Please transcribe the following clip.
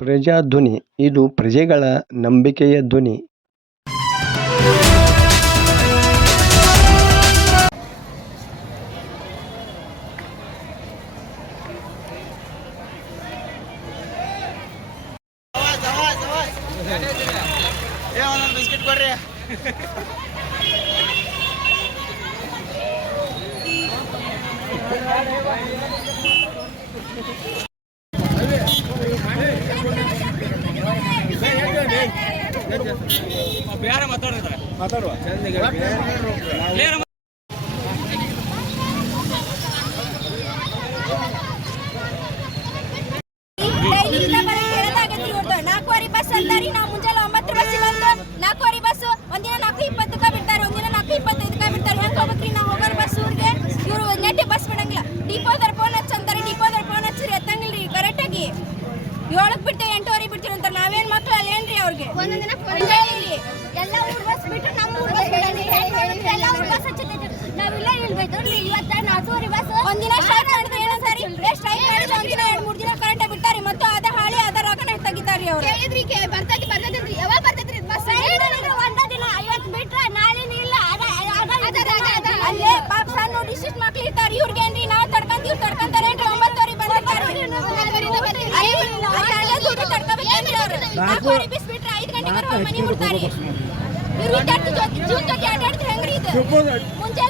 ಪ್ರಜಾಧ್ವನಿ ಇದು ಪ್ರಜೆಗಳ ನಂಬಿಕೆಯ ಧ್ವನಿ. ಬಿಸ್ಕಿಟ್ ಕೊಡ್ರಿ. ಮಾತಾಡುವ ನಾಲ್ಕೂವರೆ ಬಸ್ ಅಂತಾರಿ. ನಾವು ಮುಂಜಾನೆ 9 ಬಸ್ ಬಂದು 4:15 ಬಸ್ ಒಂದಿನ 4:20ಕ್ಕೆ ಬಿಡ್ತಾರೆ, ಒಂದಿನ 4:25ಕ್ಕೆ ಬಿಡ್ತಾರೆ. ಹೆಂಗೆ ಹೋಗ್ಬೇಕ್ರಿ ನಾವು ಹೋಗೋರು ಬಸ್ ಊರಿಗೆ? ಇವರು ನೆಟ್ಟಿ ಬಸ್ ಬಿಡಂಗಿಲ್ಲ. ಡಿಪೋದವ್ರು ಫೋನ್ ಹಚ್ಚಂತಾರೆ, ಡಿಪೋದವ್ರು ಫೋನ್ ಹಚ್ಚಿರಿ ಎತ್ತಂಗಿಲ್ರಿ. ಕರೆಕ್ಟಾಗಿ 7ಕ್ಕೆ ಬಿಡ್ತೇವೆ 8:15 ಬಿಡ್ತೀವಿ ಅಂತಾರೆ. ನಾವೇನು ಮಕ್ಳು ಅಲ್ಲೇನ್ರಿ ಅವ್ರಿಗೆ? ಎಲ್ಲ ಊರ್ ಬಸ್ ಬಿಟ್ಟು ನಮ್ಮ ಊರ್ ಬಸ್ ಎಲ್ಲ ಊರ್ ಬಸ್ ಹಚ್ಚುತ್ತೈತಿ. ನಾವಿಲ್ಲ ನಿಲ್ಬೇಕು ಇವತ್ತ 4:15 ಬಸ್ ಒಂದಿನ ಸ್ಟ್ರೈಕ್ ಮಾಡಿದ್ರೆ ಏನಂತಾರಿ? ಸ್ಟ್ರೈಕ್ ಮಾಡಿದ್ರೆ ಒಂದಿನ 2-3 ದಿನ ಕರೆಂಟ್ ಬಿಡ್ತಾರೆ, ಮತ್ತು ಅದ ಹಾಳಿ ಅದ ರೊಕ್ಕನ ತೆಗಿತಾರಿ ಅವ್ರು. ಕೇಳಿದ್ರಿ ಬರ್ತೈತಿ ಯಾವಾಗ ಬರ್ತೈತ್ರಿ ಬಸ್? ಒಂದ ದಿನ 50 ಬಿಟ್ರೆ ನಾಳೆ ಇಲ್ಲ. ಅಲ್ಲೇ ಪಾಪ ಸಣ್ಣ ಡಿಸ್ಟ್ರಿಕ್ಟ್ ಮಕ್ಳು ಇರ್ತಾರೆ. ಇವ್ರಿಗೇನ್ರಿ ನಾವು ತಡ್ಕೊಂತೀವಿ ತಡ್ಕೊಂತಾರೇನ್ರಿ? 9:00 ಬಂದಿರ್ತಾರೆ. ತಡ್ಕೋಬೇಕೇನ್ರಿ ಅವ್ರು? 4:15 ಬಿಸ್ ಬಿಟ್ರೆ 5 ಗಂಟೆಗೆ ಮನೆ ಮುಟ್ತಾರೆ. ಇವ್ರು ಜೀವ ಜೊತೆ ಆಟಾಡಿದ್ರೆ ಹೆಂಗ್ರಿ ಇದು? ಮುಂಚೆ